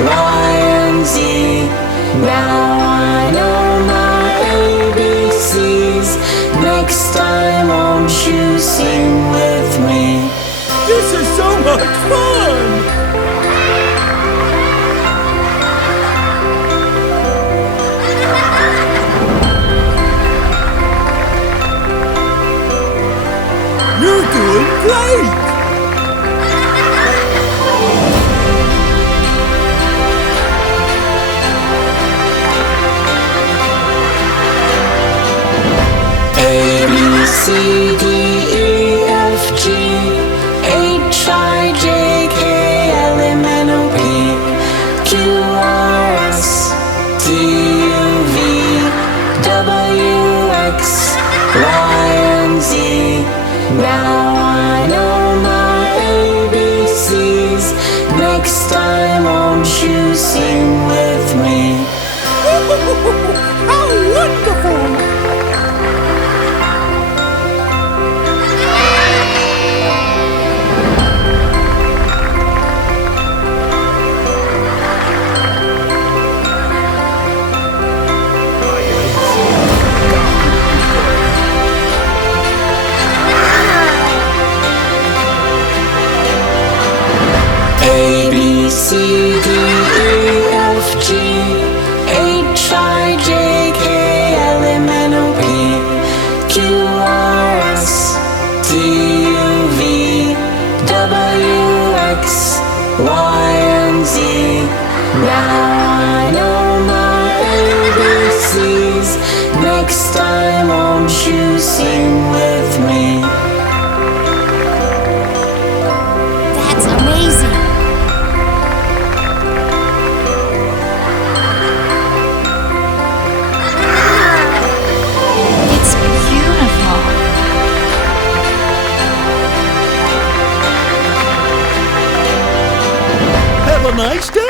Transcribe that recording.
Y and Z. Now I know my ABCs. Next time won't you sing with me? This is so much fun! You're doing great! A, B, C, D, E, F, G, H, I, J, K, L, M, N, O, P, Q, R, S, T, U, V, W, X, Y, and Z. Now I know my ABCs. Next time won't you sing with me? How wonderful! A, B, C, D, E, F, G, H, I, J, K, L, M, N, O, P, Q, R, S, T, U, V, W, X, Y, and Z. Now I know my ABCs. Next time won't you sing with me? That's amazing! It's beautiful! Have a nice day!